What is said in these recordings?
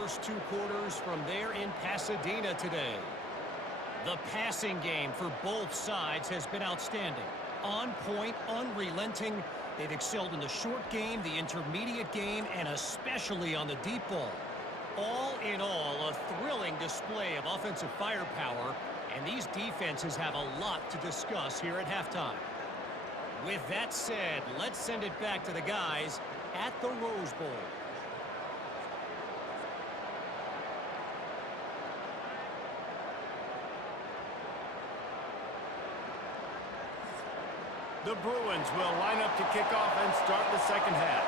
first two quarters from there in Pasadena today. The passing game for both sides has been outstanding. On point, unrelenting. They've excelled in the short game, the intermediate game, and especially on the deep ball. All in all, a thrilling display of offensive firepower, and these defenses have a lot to discuss here at halftime. With that said, let's send it back to the guys at the Rose Bowl. The Bruins will line up to kick off and start the second half.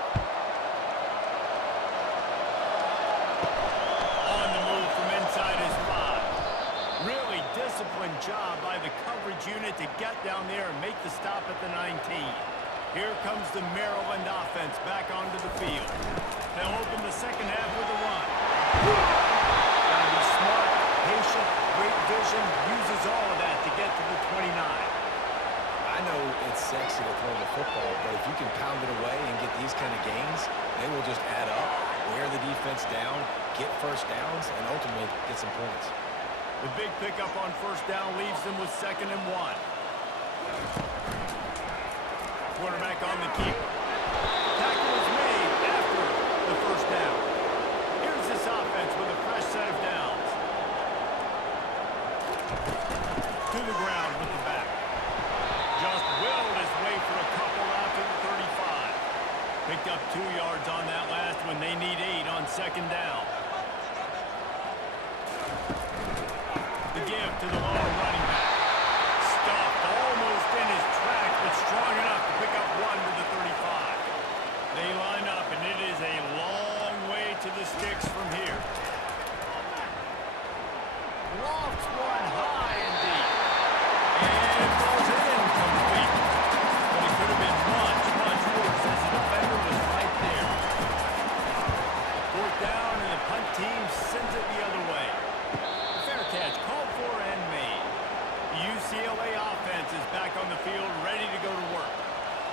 On the move from inside his 5. Really disciplined job by the coverage unit to get down there and make the stop at the 19. Here comes the Maryland offense back onto the field. They'll open the second half with a run. Gotta be smart, patient, great vision, uses all of that to get to the 29. I know it's sexy to throw the football, but if you can pound it away and get these kind of gains, they will just add up, wear the defense down, get first downs, and ultimately get some points. The big pickup on first down leaves them with 2nd and 1. Quarterback on the keeper. Tackle is made after the first down. Here's this offense with a fresh set of downs. To the ground with the back. Just willed his way for a couple out to the 35. Picked up 2 yards on that last one. They need 8 on 2nd down. The give to the long running back. Stuffed almost in his track, but strong enough to pick up 1 to the 35. They line up, and it is a long way to the sticks from here. Lofts one high and deep. And it falls in complete. But it could have been much, much worse as the defender was right there. 4th down, and the punt team sends it the other way. Fair catch called for and made. The UCLA offense is back on the field, ready to go to work.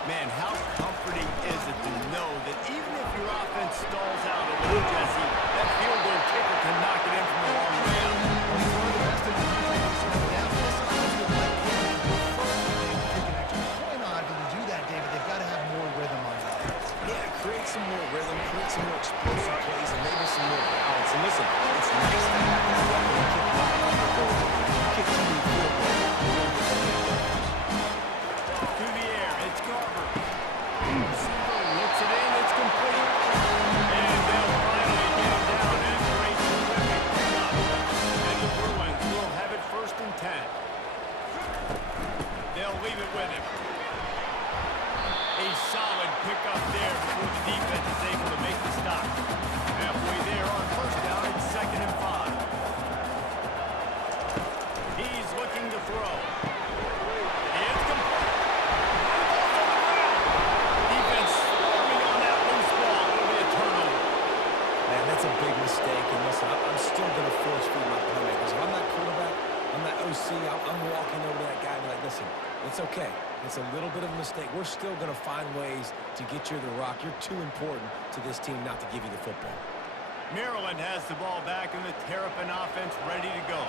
Man, how comforting is it to know that even if your offense stalls out a little, Jesse, that field goal kicker can knock it in from a long way out. It's one of the best in the country to slow down. This offense would like to kick an extra point on, but to do that, David, they've got to have more rhythm on offense. Yeah, create some more rhythm, create some more explosive plays, and maybe some more balance. And listen, it's nice to have that weapon to kick off the goals. You kick too many field goals, you don't get too many goals. To the air, it's Garber. Receiver looks it in, it's complete. And they'll finally get him down after a terrific pickup. And the Bruins will have it 1st and 10. They'll leave it with him. A solid pickup there before the defense is able to make the stop. Halfway there on first down, it's 2nd and 5. He's looking to throw. It's complete. Defense swarming on that loose ball. It'll be a turnover. Man, that's a big mistake. And listen, I'm still going to force feed my playmakers. If I'm that quarterback, I'm that OC, I'm walking over to that guy and be like, listen, it's okay. It's a little bit of a mistake. We're still going to find ways to get you the rock. You're too important to this team not to give you the football. Maryland has the ball back and the Terrapin offense ready to go.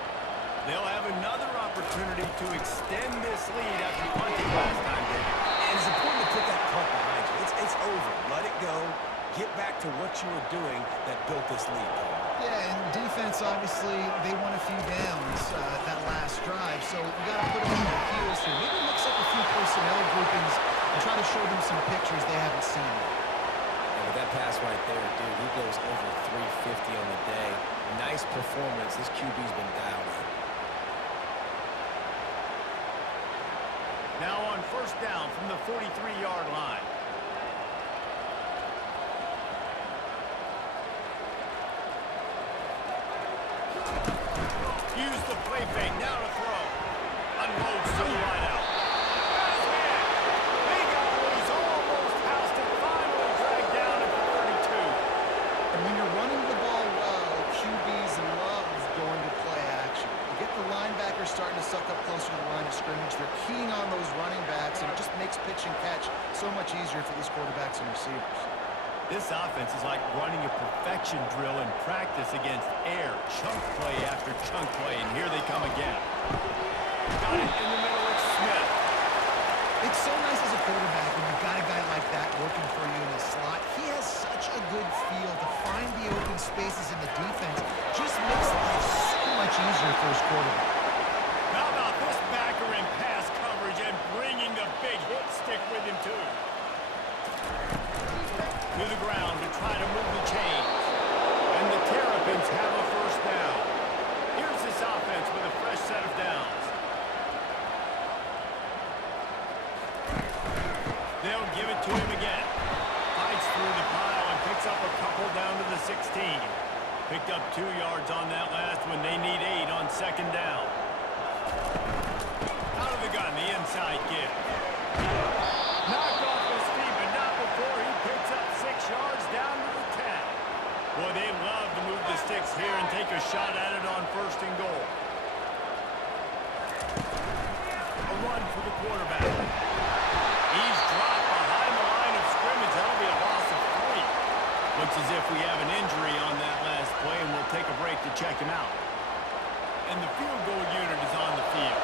They'll have another opportunity to extend this lead after punting last time, David. And it's important to put that punt behind you. It's over. Let it go. Get back to what you were doing that built this lead. Yeah, and defense, obviously, they won a few downs that last drive, so you got to put them on their heels here. Maybe mix up a few personnel groupings and try to show them some pictures they haven't seen yet. And with that pass right there, dude, he goes over 350 on the day. Nice performance. This QB's been dialed in. Now on first down from the 43-yard line. Use the play fake, now to throw. Unloads to the wideout. Big O's almost housed it, finally dragged down at the 32. And when you're running the ball well, QBs love going to play action. You get the linebackers starting to suck up closer to the line of scrimmage. They're keying on those running backs, and it just makes pitch and catch so much easier for these quarterbacks and receivers. This offense is like running a perfection drill in practice against air. Chunk play after chunk play, and here they come again. Got it in the middle, it's Smith. It's so nice as a quarterback when you've got a guy like that working for you in the slot. He has such a good feel to find the open spaces in the defense. Just makes life so much easier for his quarterback. How about this backer in pass coverage and bringing the big hit stick with him, too? To the ground to try to move the chains. And the Terrapins have a first down. Here's this offense with a fresh set of downs. They'll give it to him again. Fights through the pile and picks up a couple down to the 16. Picked up 2 yards on that last when they need 8 on second down. Out of the gun, the inside give. Knocked off his feet, but not before he picks up 6 yards down to the 10. Boy, they love to move the sticks here and take a shot at it on first and goal. A run for the quarterback. He's dropped behind the line of scrimmage. That'll be a loss of 3. Looks as if we have an injury on that last play, and we'll take a break to check him out. And the field goal unit is on the field.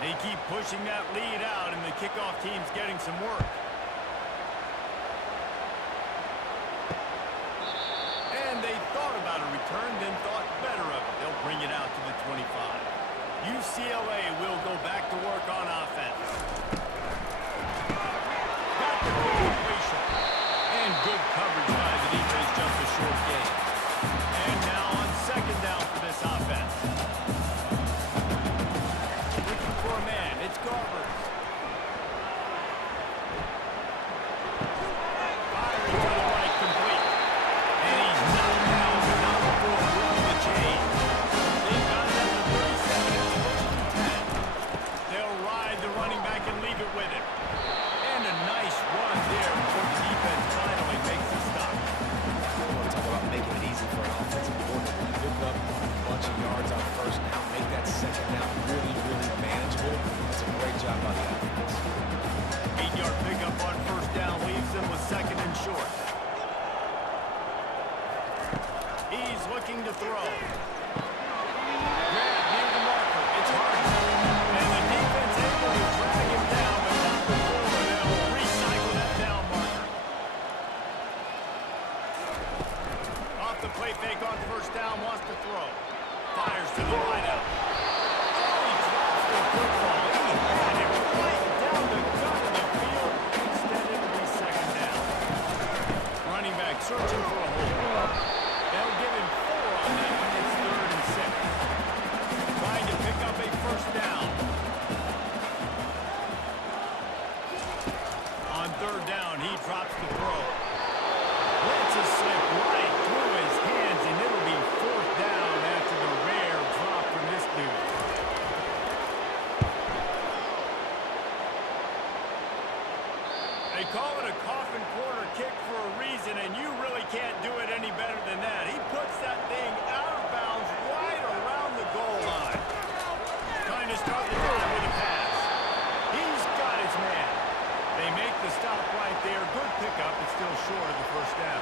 They keep pushing that lead out, and the kickoff team's getting some work. And they thought about a return, then thought better of it. They'll bring it out to the 25. UCLA will go back to work on offense. Got the completion. And good coverage by the defense, just a short gain. And now on second down for this offense. For a man, it's Garbers. Firing to the right, complete. And he's knocked down, but not before moving the chain. They've got it at the 37, it's first and 10. They'll ride the running back and leave it with him. And a nice run there before the defense finally makes the stop. You want to talk about making it easy for an offensive coordinator. You pick up a bunch of yards on first down, make that second down really, really manageable. That's a great job by the offense. 8-yard pickup on first down leaves them with second and short. He's looking to throw. Grab near the marker. It's hard. And the defense able to drag him down, but not before they'll recycle that down marker. Off the play fake on first down, wants to throw. Fires to the wideout. Oh, he drops the football. He had it right down the gut of the field. Instead, it'll be second down. Running back searching for a hole. They'll give him 4 on that one. It's 3rd and 6. Trying to pick up a first down. On 3rd down, he drops the throw. Lets it slip right through his hands, and it'll be 4th down after the rare drop from this dude. They call it a coffin corner kick for a reason, and you really can't do it any better than that. He puts that thing out of bounds right around the goal line. Trying to start the drive with a pass. He's got his man. They make the stop right there. Good pickup. It's still short of the first down.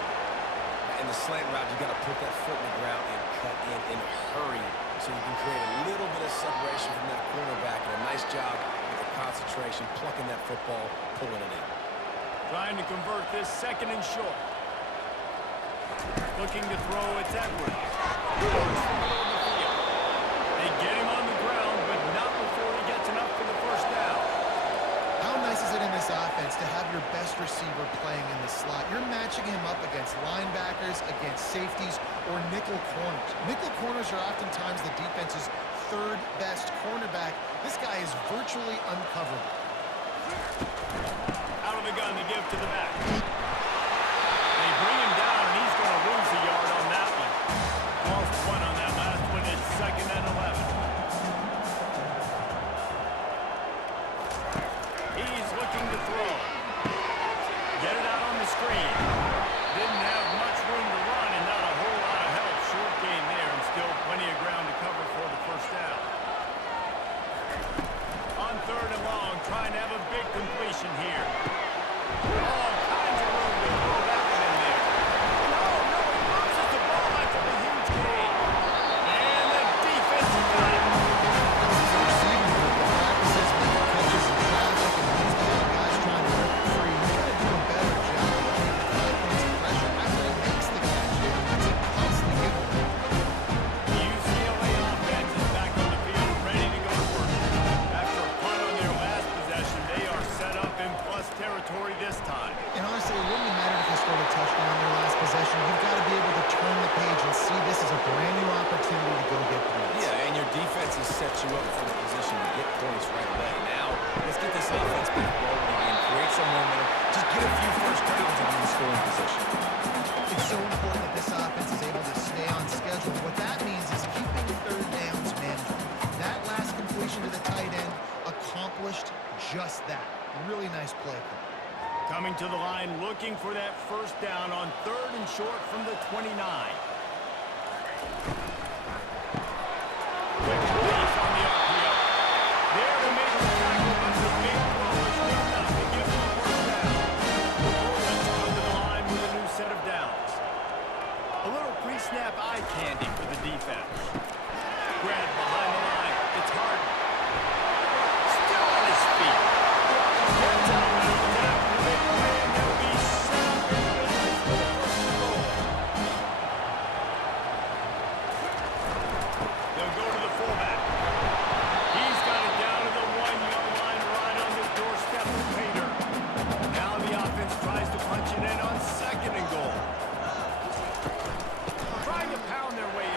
In the slant route, you got to put that foot in the ground and cut in a hurry so you can create a little bit of separation from that cornerback. And a nice job with the concentration, plucking that football, pulling it in. Trying to convert this second and short. Looking to throw, it's Edwards. Towards the middle of the field. They get him on the ground, but not before he gets enough for the first down. How nice is it in this offense to have your best receiver playing in the slot? You're matching him up against linebackers, against safeties, or nickel corners. Nickel corners are oftentimes the defense's third best cornerback. This guy is virtually uncoverable. Out of the gun to give to the back. They bring him down, and he's going to lose a yard on that one. Lost one on that last one. It's 2nd and 11. He's looking to throw. Get it out on the screen. Didn't have much room to run and not a whole lot of help. Short gain there and still plenty of ground to cover for the first down. On 3rd and long, trying to have a big completion here. All kinds of room to throw that one in there. No, he loses the ball after the huge gain. And the defense got it. This is a receiving group that practices making catches in traffic, and he's got other guys trying to rip it free. He's got to do a better job of taking 5 points of pressure after he makes the catch. It's a costly giveaway. The UCLA offense is back on the field, ready to go to work. After a punt on their last possession, they are set up in plus territory this time. And honestly, it wouldn't have mattered if they scored a touchdown in their last possession. You've got to be able to turn the page and see this as a brand new opportunity to go get points. Yeah, and your defense has set you up for the position to get points right away. Now, let's get this offense back rolling again, create some momentum, just get a few first downs and in the scoring position. It's so important that this offense is able to stay on schedule. What that means is keeping 3rd downs manageable. That last completion to the tight end accomplished just that. Really nice play call. Coming to the line, looking for that first down on 3rd and short from the 29. Quick release on the RPO. There to make the tackle, but the big throw is good enough to give them the first down. The Bullets come to the line with a new set of downs. A little pre-snap eye candy for the defense. Grab behind the line. It's Harden. Still on his feet. Gets out of the tackle. The big play, and they'll be set up in business for the first and goal. They'll go to the fullback. He's got it down to the 1-yard line right on the doorstep of Pater. Now the offense tries to punch it in on 2nd and goal. Trying to pound their way in.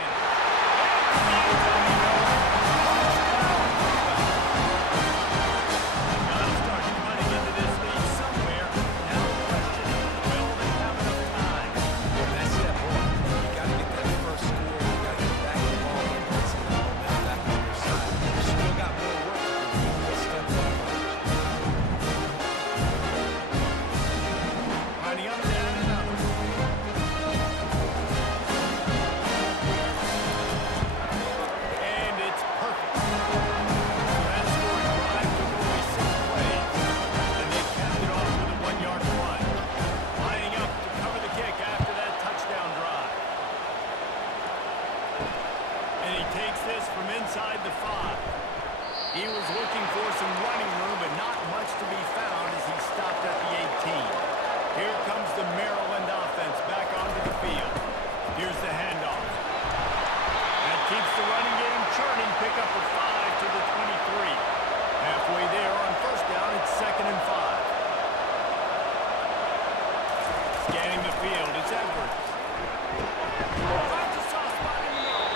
Gotta start cutting into this lead somewhere. Now the question, will they have enough time? That's step one. You got to get that first score. You got to get back the ball and put some momentum back on your side. You still got more work to do. That's step one. Lining up to add another. And it's perfect. That scoring drive took only 6 plays, and they capped it off with a 1-yard run. Lining up to cover the kick after that touchdown drive. And he takes this from inside the 5. He was looking for some running room, but not much to be found as he stopped at the 18. Here comes the Maryland offense back onto the field. Here's the handoff. That keeps the running game churning. Pick up a 5 to the 23. Halfway there on first down, it's 2nd and 5. Scanning the field, it's Edwards. Finds a soft spot in the middle.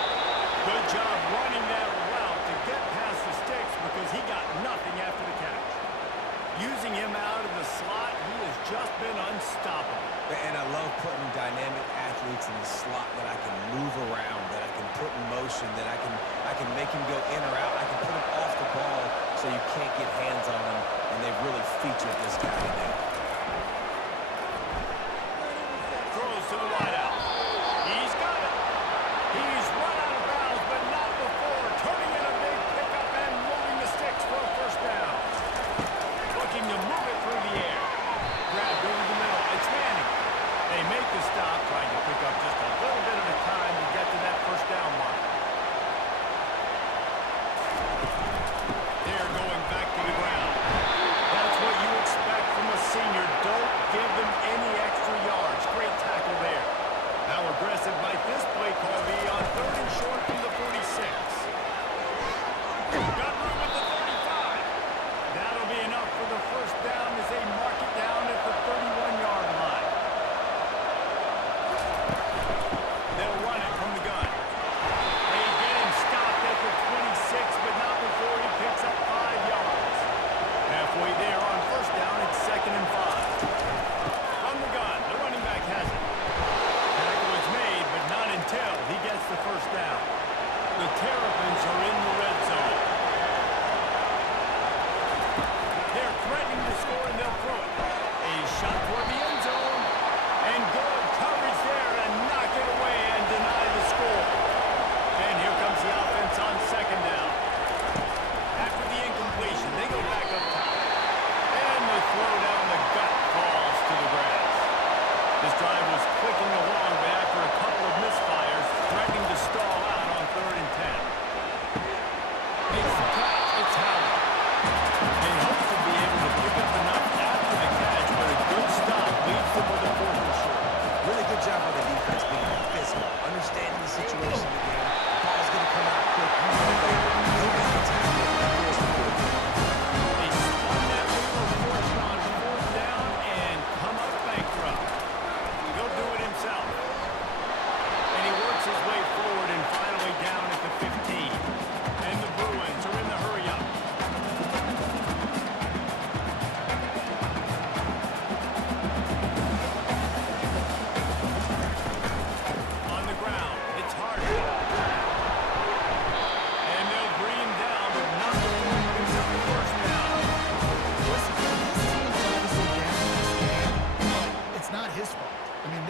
Good job running that route to get past the sticks because he got nothing after the catch. Using him out of the slot, he has just been unstoppable. And I love putting dynamic athletes in the slot that I can move around, that I can put in motion, that I can make him go in or out. I can put him off the ball so you can't get hands on him, and they've really featured this guy today. Throws to the wideout. He's got it. He's run out of bounds, but not before. Turning in a big pickup and moving the sticks for a first down. Looking to move it through the air. Grabbed over the middle. It's Manning. They make the stop, trying to pick up just a little bit of a time to get to that first down mark. They're going back to the ground. That's what you expect from a senior.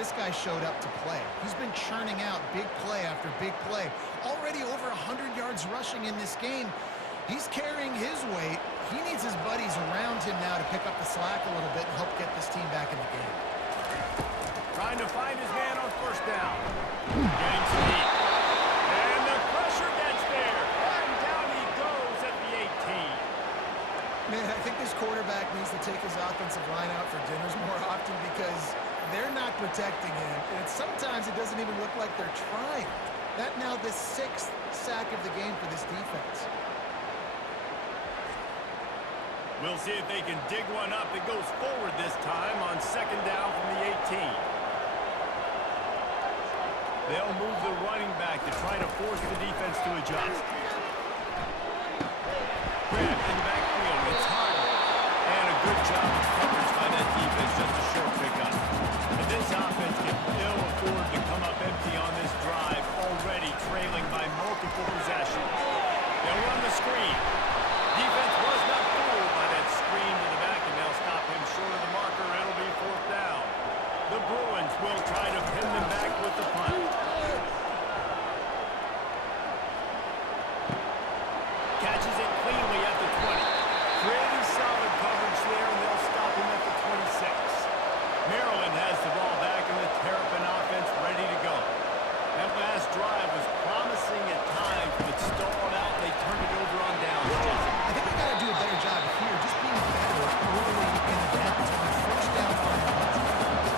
this guy showed up to play. He's been churning out big play after big play. Already over 100 yards rushing in this game. He's carrying his weight. He needs his buddies around him now to pick up the slack a little bit and help get this team back in the game. Trying to find his man on first down. Getting some heat. And the pressure gets there. And down he goes at the 18. Man, I think this quarterback needs to take his offensive line out for dinners more often because they're not protecting him. And sometimes it doesn't even look like they're trying. That now the 6th sack of the game for this defense. We'll see if they can dig one up. It goes forward this time on second down from the 18. They'll move the running back to try to force the defense to adjust. Grab in the backfield. It's hard. And a good job of coverage by that defense. Just a short pickup. But this offense can ill afford to come up empty on this drive, already trailing by multiple possessions. They'll run the screen. Defense was not fooled by that screen to the back, and they'll stop him short of the marker. It'll be fourth down. The Bruins will try to pin them back with the punt. Catches it cleanly at the 20. Pretty solid coverage there, and they'll stop him at the 26. Maryland has the ball back, and the Terrapin offense ready to go. That last drive was promising at times, but stalled out. They turned it over on downs. I think we got to do a better job here, just being better early in the downs. On first down, final punt.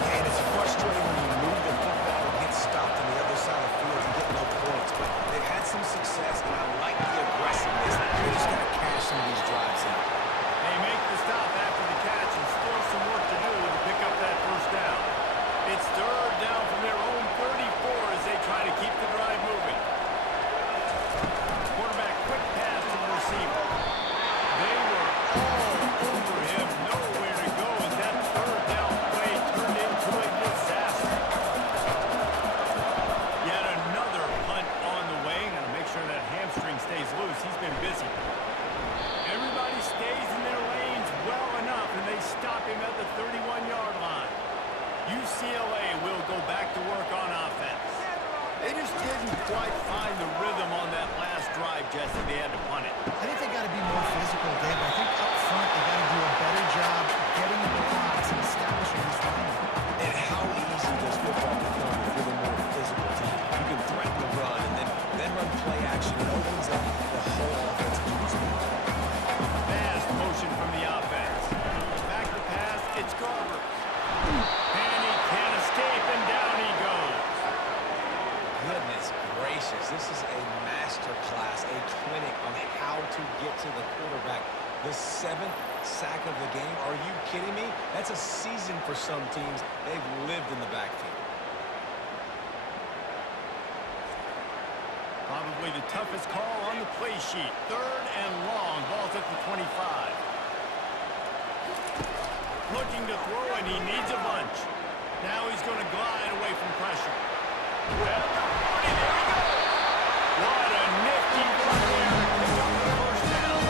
Yeah, and it's frustrating when you move the football and get stopped on the other side of the field and get no points. But they've had some success, and I like the aggressiveness. They just got to cash some of these drives out. They make the stop after the catch and still some work to do to pick up that first down. It's third down from their own 34 as they try to keep the drive moving. Quarterback quick pass to the receiver. They were all over him, nowhere to go as that third down play turned into a disaster. Yet another punt on the way. Got to make sure that hamstring stays loose. He's been busy. Everybody stays in their lanes well enough, and they stop him at the 31-yard line. UCLA will go back to work on offense. They just didn't quite find the rhythm on that last drive, Jesse. They had to punt it. I think they got to be more physical, Dave. I think up front they got to do a better job getting the blocks and establishing this run. And how easy does football become if you're the more physical team? You can threaten the run and then run play action. It opens up the whole offense to use it. Fast motion from the offense. Back to pass. It's Garber. And he can't escape, and down he goes. Goodness gracious, this is a master class, a clinic on how to get to the quarterback. The 7th sack of the game, are you kidding me? That's a season for some teams. They've lived in the backfield. Probably the toughest call on the play sheet. Third and long, ball's at the 25. Looking to throw, and he needs a bunch. Now he's going to glide away from pressure. At the 40, there he goes. What a nifty run there to pick up the first down.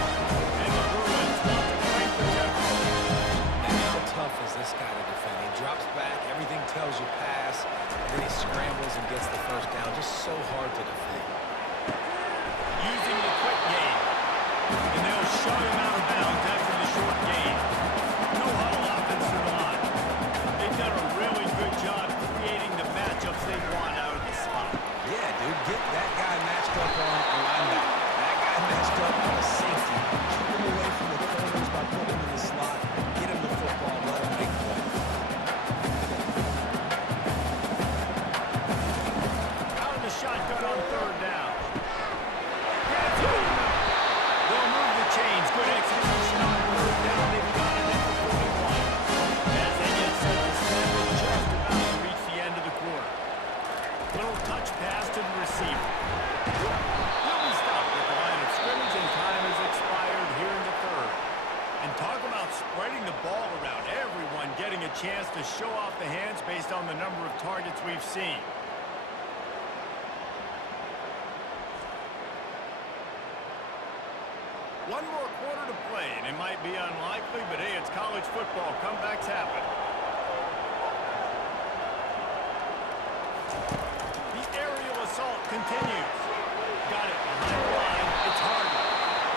And the Bruins want to break the tempo. And how tough is this guy to defend? He drops back, everything tells you pass, and then he scrambles and gets the first down. Just so hard to defend. Using the quick game. And they'll shut him out of bounds after the short game. No huddle offense for the line. They've done a really good job creating the matchups they want out of the slot. Yeah, dude, get that guy matched up on a linebacker. That guy matched up on a safety. Keep him away from the corners by putting him in the slot. Get him the football, let him make plays. Out of the shotgun on third down. Grabs it over. They'll move the chains. Good execution on third down. They've got it at the 41. As they get set to snap it, just about to reach the end of the quarter. Little touch pass to the receiver. He'll be stopped at the line of scrimmage, and time has expired here in the third. And talk about spreading the ball around. Everyone getting a chance to show off the hands based on the number of targets we've seen. One more quarter to play, and it might be unlikely, but hey, it's college football. Comebacks happen. continues. Got it behind the line. It's Harden.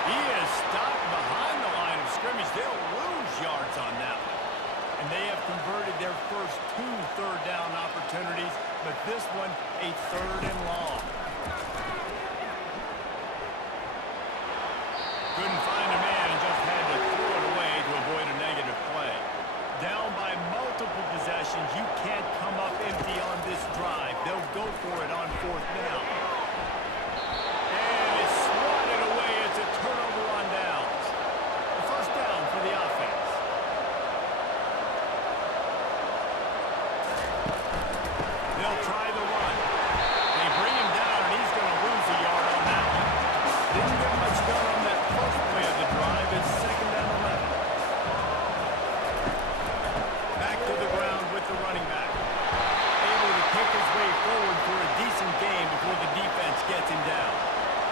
He is stopped behind the line of scrimmage. They'll lose yards on that one. And they have converted their first 2 third-down opportunities, but this one a 3rd and long. Couldn't find a man and just had to throw it away to avoid a negative play. Down by multiple possessions, you can't come up empty on this drive. They'll go for it on 4th down. And it's swatted away. It's a turnover on downs. The 1st down for the offense. They'll try the run. They bring him down, and he's going to lose a yard on that one. Didn't get much done on that first play of the drive. It's 2nd and 11. Back to the ground with the running back. Able to pick his way forward for a decent gain before the defense gets him down.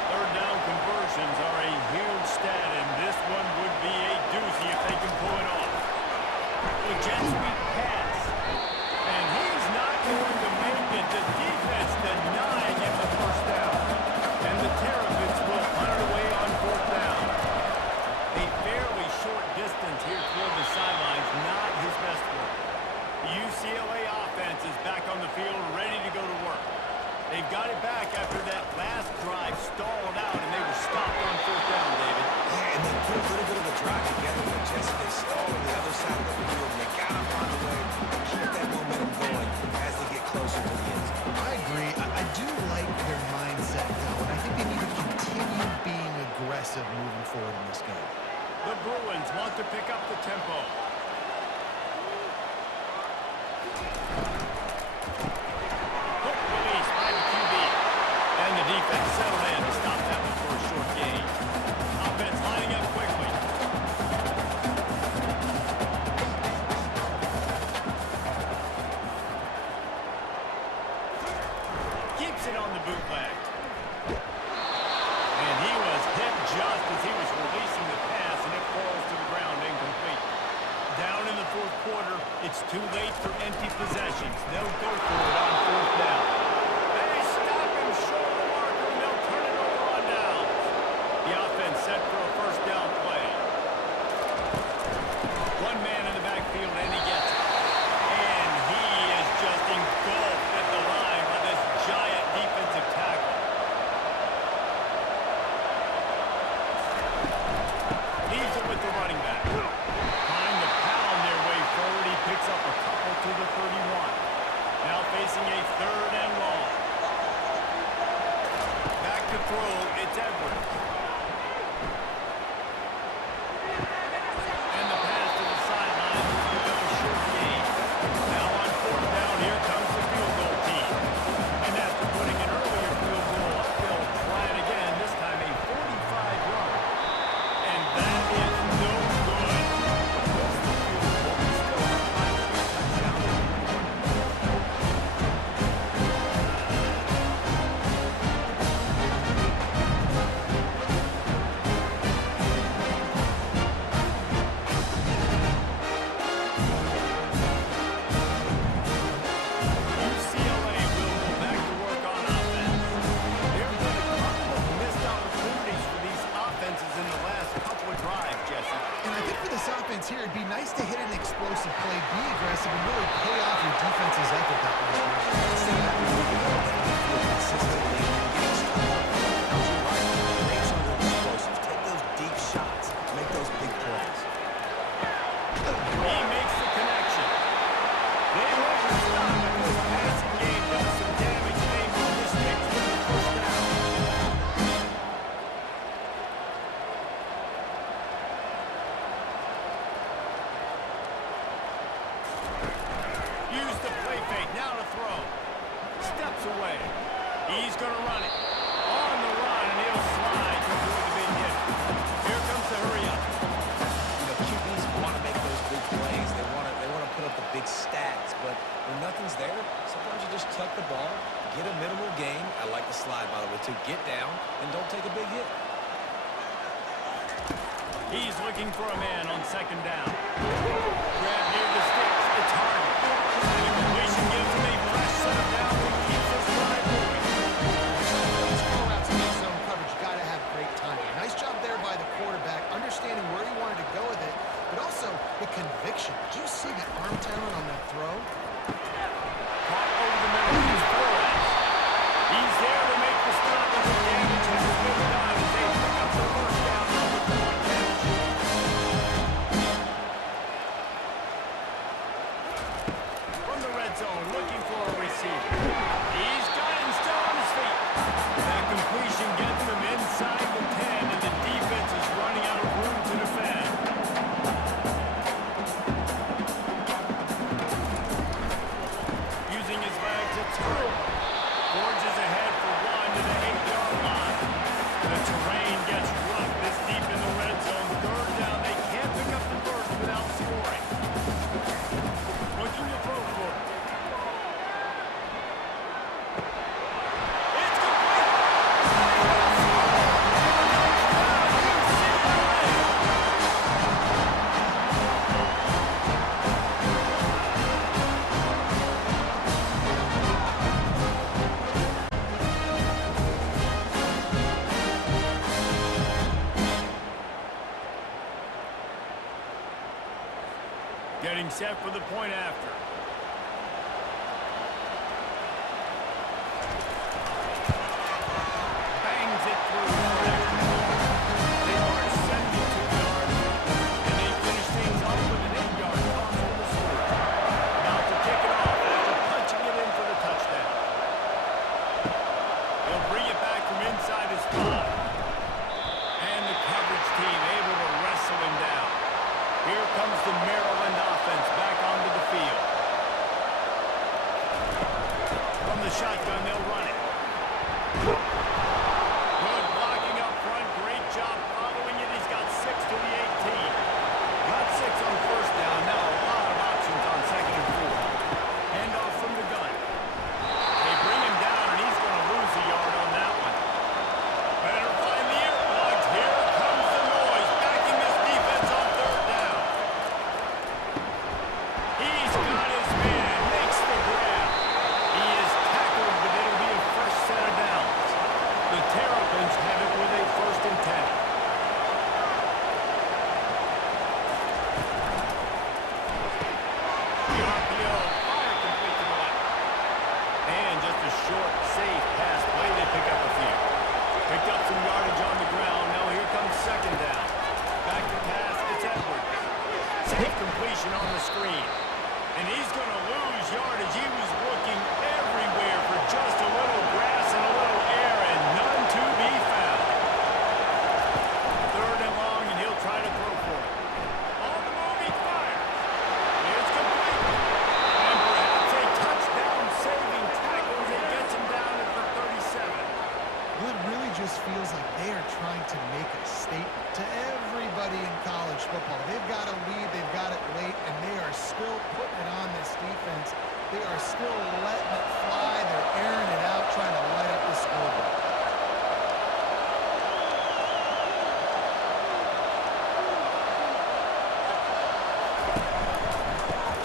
3rd down conversions are a huge stat, and this one would be a doozy if they can pull it off. A jet sweep pass. And he's not going to make it. The defense denying him the 1st down. And the Terrapins will punt it away on 4th down. A fairly short distance here toward the sidelines, not his best work. The UCLA offense is back on the field, ready to go to work. They've got it back after that last drive stalled out, and they were stopped on 4th down, David. Yeah, and they put a little bit of a drive together, but just they stall on the other side of the field. They got to find a way to keep that momentum going as they get closer to the end zone. I agree. I do like their mindset, though, and I think they need to continue being aggressive moving forward in this game. The Bruins want to pick up the tempo. Quick release by the QB. And the defense settled in to stop that one for a short gain. Offense lining up quickly. Keeps it on the bootleg. And he was hit just as he was releasing the pass, and it falls to the ground incomplete. Down in the 4th quarter, it's too late for empty possessions. They'll go for it on 4th down. They stop him short of the marker, and they'll turn it over on downs. The offense set for a 1st down play. One man in the backfield, and he gets it. And he is just engulfed at the line by this giant defensive tackle. Leaves it with the running back. Trying to pound their way forward. He picks up a couple to the 31. Now facing a 3rd and long. Back to throw. It's Edwards. And the pass to the sideline will pick up a short gain. Now on 4th down, here comes the field goal team. And after putting an earlier field goal up, they'll try it again, this time a 45-yard. And that is no good. What's the field goal? He's still up by 3 touchdowns. UCLA will go back to work on offense. There have been a couple of missed opportunities for these offenses in the last couple of drives, Jesse. And I think for this offense here, it'd be nice to hit an explosive play, be aggressive, and really pay off your defense's effort that last drive. Instead of having to move it all down the field consistently and getting stuck on downs and right, make some of those explosives. Take those deep shots. Make those big plays. He makes the connection. They won't stop if this passing game does some damage. They move the sticks with the 1st down. Use the play fake. Now to throw. Steps away. He's going to run it. On the run, and he'll slide to avoid the big hit. Here comes the hurry up. You know, QBs want to make those big plays. They want to put up the big stats. But when nothing's there, sometimes you just tuck the ball, get a minimal gain. I like the slide, by the way, too. Get down and don't take a big hit. He's looking for a man on 2nd down. Grab near the sticks. It's Harden. And the completion gives him a fresh set of downs and keeps his drive moving. zone, looking for a receiver. He's got it and still on his feet. That completion gets him inside the 10, and the defense is running out of room to defend. Using his legs, it's through. Forges ahead for one to the 8-yard line. The terrain gets rough this deep in the red zone. Third down, they can't pick up the first without scoring. Looking to throw for it. It's complete! Getting set for the point after. Bangs it through for an extra point. They march 72 yards, and they finish things off with an 8-yard toss for the score. Now to kick it off after punching it in for the touchdown. They'll bring it back from inside his 5. And the coverage team able to wrestle him down. Here comes the Maryland offense back onto the field. From the shotgun, they'll run it. Good blocking up front. Great job following it. He's got 6 to the 18. Got 6 on first down. Now a lot of options on second and 4. Handoff from the gun. They bring him down, and he's going to lose a yard on that one. Better find the earplugs. Here comes the noise, backing this defense on third down. He's got his man, makes the grab. He is tackled, but it'll be a fresh set of downs. The Terrapins have it with a 1st and 10. The RPO, fire complete to the left. And just a short, safe pass play. They pick up a few. Picked up some yardage on the ground. Now here comes second down. Back to pass, it's Edwards. Safe completion on the screen. And he's going to lose yardage. He was looking everywhere for just a little grass and a little air, and none to be found. Third and long, and he'll try to throw for it. On the move, he fires. It's complete. And perhaps a touchdown-saving tackle as it gets him down at the 37. Well, it really just feels like they are trying to make a statement to everybody in college football. They've got a lead, they've got it late, and they are still putting it on this defense. They are still letting it fly. They're airing it out, trying to light up the scoreboard.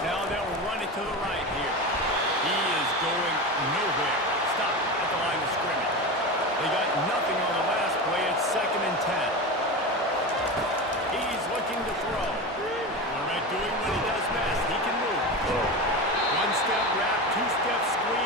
Now they'll run it to the right here. He is going nowhere. Stop at the line of scrimmage. They got nothing on the last play. It's 2nd and 10. He's looking to throw. All right, doing what he does best. He can move. One-step wrap, 2-step screen.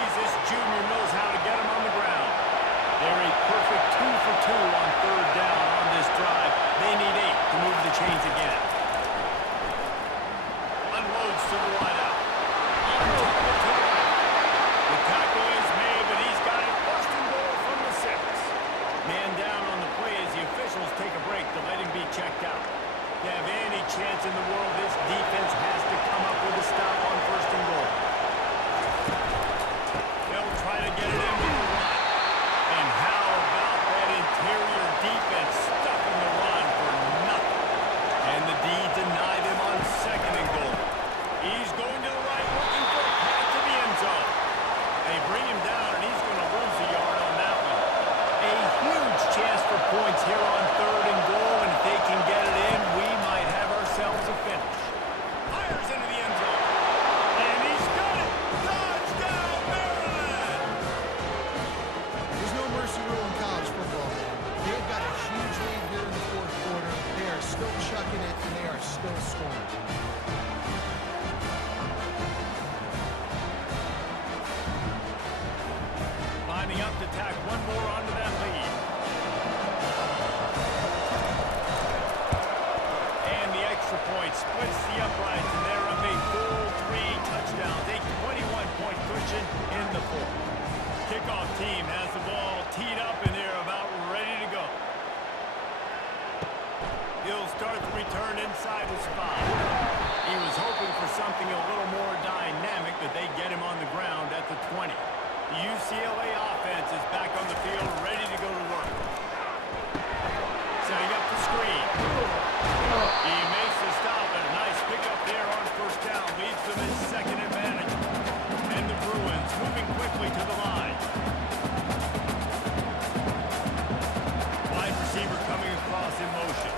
20. The UCLA offense is back on the field, ready to go to work. Setting up the screen. He makes the stop, and a nice pickup there on first down. Leads them in second advantage. And the Bruins moving quickly to the line. Wide receiver coming across in motion.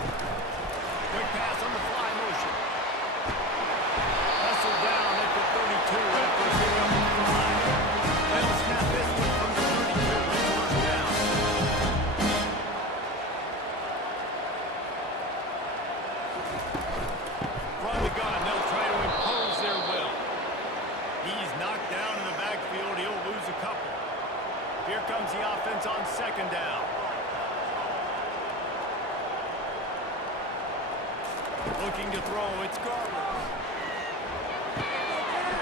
Quick pass on the fly motion. Hustled down at the 32 after a pick up the line. They'll snap this one from the 32. It's first down. From the gun, they'll try to impose their will. He's knocked down in the backfield. He'll lose a couple. Here comes the offense on second down. Looking to throw, it's Garbers.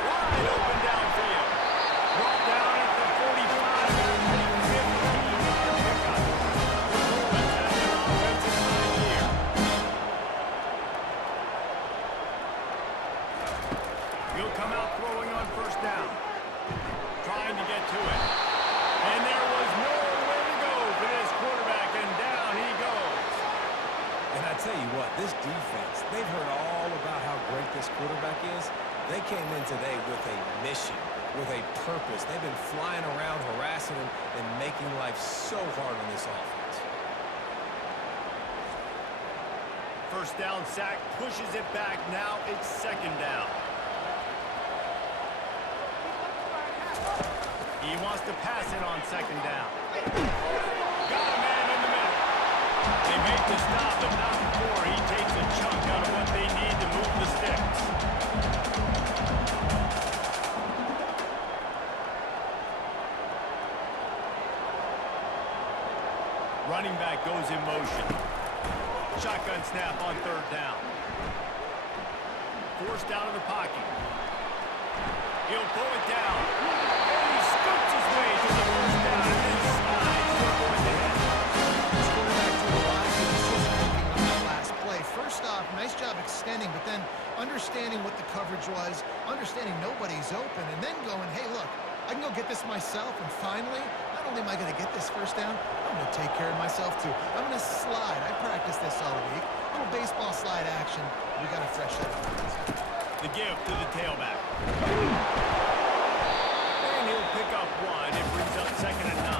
Wide open downfield. Brought down at the 45 and 15-yard pickup. The Bruins have their offensive line here. He'll come out throwing on first down. Trying to get to it. And there was nowhere to go for this quarterback, and down he goes. And I tell you what, this defense, they've heard all about how great this quarterback is. They came in today with a mission, with a purpose. They've been flying around, harassing him, and making life so hard on this offense. First down sack, pushes it back. Now it's second down. He wants to pass it on second down. Got a man in the middle. They make the stop, but not before he takes a chunk out of what they need to move the sticks. Running back goes in motion. Shotgun snap on third down. Forced out of the pocket. He'll pull it down. And he scoots his way to the first down and then slides to avoid the hit. This quarterback did a lot of good decision-making on that last play. First off, nice job extending, but then understanding what the coverage was, understanding nobody's open, and then going, hey, look, I can go get this myself, and finally, not only am I going to get this first down, I'm going to take care of myself, too. I'm going to slide. I practiced this all week. Little baseball slide action. We got to fresh that up. The give to the tailback. And he'll pick up one. It brings up second and 9.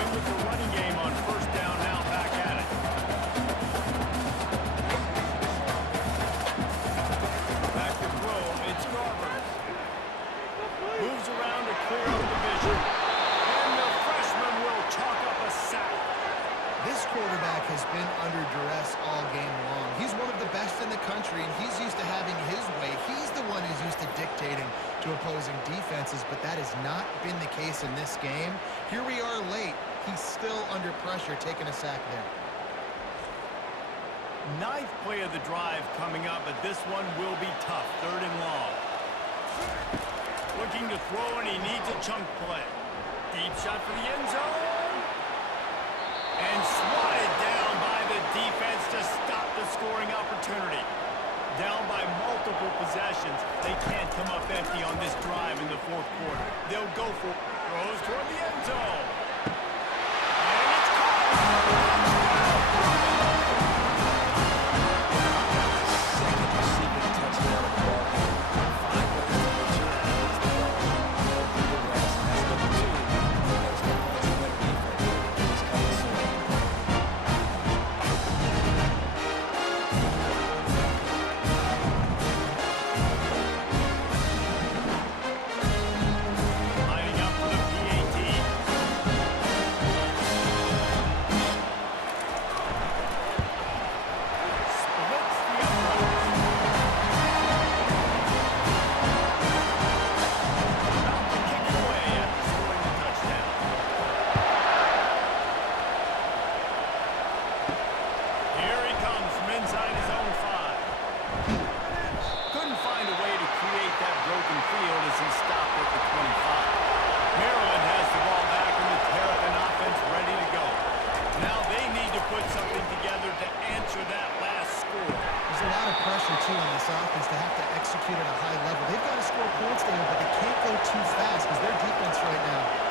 Went with the running game on first down, now back at it. Back to throw, it's Garbers. Moves around to clear up the vision. And the freshman will chalk up a sack. This quarterback has been under duress all game long. He's one of the best in the country, and he's used to having his way. He's the one who's used to dictating to opposing defenses, but that has not been the case in this game. Here we are late. He's still under pressure, taking a sack there. Ninth play of the drive coming up, but this one will be tough. Third and long. Looking to throw, and he needs a chunk play. Deep shot for the end zone. And swatted down by the defense to stop the scoring opportunity. Down by multiple possessions. They can't come up empty on this drive in the fourth quarter. They'll go for it. Throws toward the end zone. And it's caught. Second receiving touchdown of the ball game. 5 minutes to mature. It's the ball. They'll do the rest. That's number 2. There's no much better defense. He's coming soon. Lining up for the PAT. Splits the uprights. About to kick it away after scoring the touchdown. Here he comes from inside his own 5. Couldn't find a way to create that broken field as he stopped at the 25. Maryland has the ball back and the Terrapin offense ready to go. Now they need to put something together to answer that last score. There's a lot of pressure, too, on this offense to have to execute at a high level. They've got to score points there, but they can't go too fast because their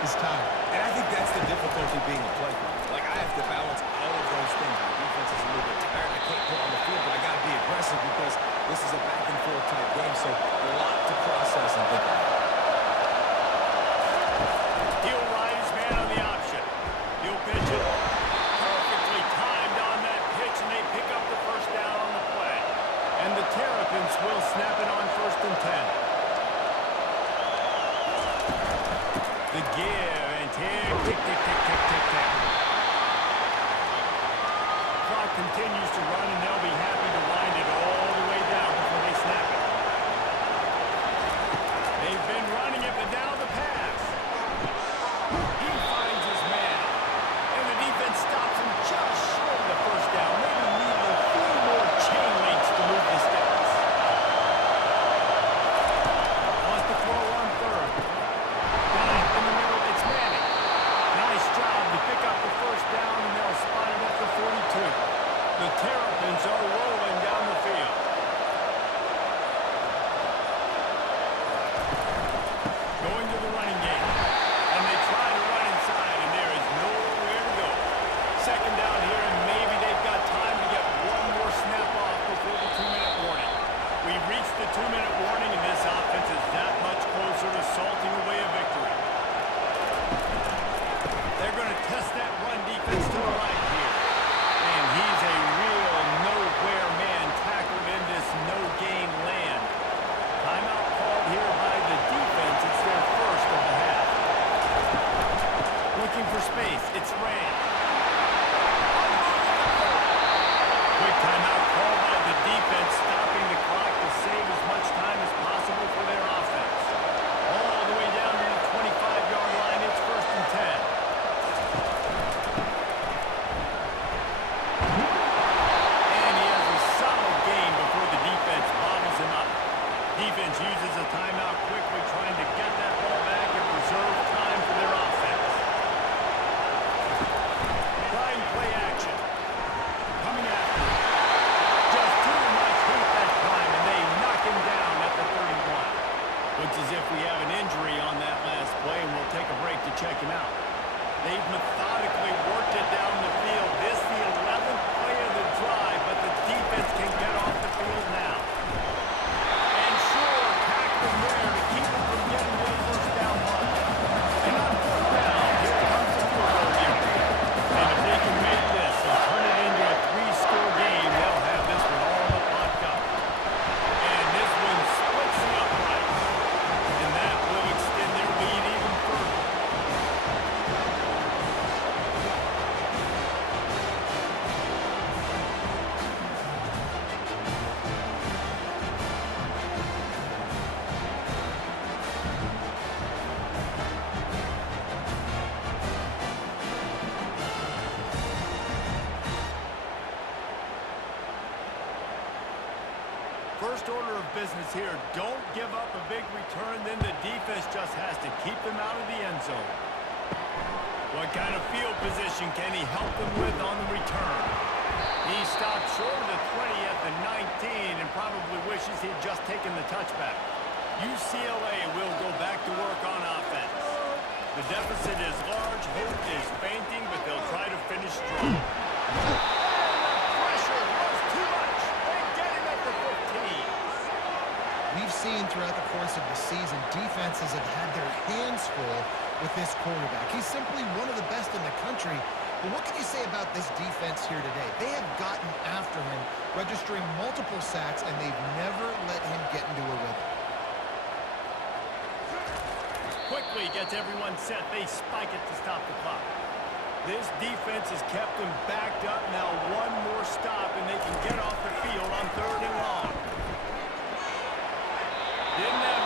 is tired. And I think that's the difficulty being a play caller. Like, I have to balance all of those things. My defense is a little bit tired. I can't put on the field, but I got to be aggressive because this is a back-and-forth type game, so a lot to process and think about. He'll ride his man on the option. He'll pitch it. Perfectly timed on that pitch, and they pick up the first down on the play. And the Terrapins will snap it on 1st and 10. The give and tick, tick, tick, tick, tick, tick, tick. Clock continues to run, and they'll be happy to wind it all the way down before they snap it. They've been running it, but now the pass. He finds his man, and the defense stops him just short of the first down. Maybe need a few more chain links to move the stats. Wants to throw on 3rd. Got it in the middle. It's Manning. Nice job to pick up the first down, and they'll spot it at the 42. The Terrapins are rolling down the field. Going to the running game. And they try to run inside, and there is nowhere to go. 2nd down here, and maybe they've got time to get one more snap off before the 2-minute warning. We've reached the 2-minute warning, and this offense is that much closer to salting away a victory. They're going to test that run defense to the right here. And he's a real nowhere man tackled in this no-gain land. Timeout called here by the defense. It's their first of the half. Looking for space. It's Rand. Quick timeout called by the defense, stopping the clock to save as much time as possible for their offense. All the way down to the 25-yard line. It's 1st and 10. Defense uses a timeout quickly, trying to get that ball back and preserve time for their offense. Trying play action. Coming after him. Just too much heat that time, and they knock him down at the 31. Looks as if we have an injury on that last play, and we'll take a break to check him out. They've methodically worked it down the field. This is the 11th play of the drive, but the defense can get off the field now. There to keep them from getting to the first down line. And on 4th down, here comes the field goal unit. And if they can make this and turn it into a 3-score game, they'll have this one all but locked up. And this one splits the uprights. And that will extend their lead even further. First order of business here, don't give up a big return, then the defense just has to keep them out of the end zone. What kind of field position can he help them with on the return? He stopped short of the 20 at the 19 and probably wishes he'd just taken the touchback. UCLA will go back to work on offense. The deficit is large, hope is fainting, but they'll try to finish strong. We've seen throughout the course of the season, defenses have had their hands full with this quarterback. He's simply one of the best in the country. But what can you say about this defense here today? They have gotten after him, registering multiple sacks, and they've never let him get into a rhythm. Quickly gets everyone set. They spike it to stop the clock. This defense has kept them backed up. Now one more stop, and they can get off the field on 3rd and long. Didn't have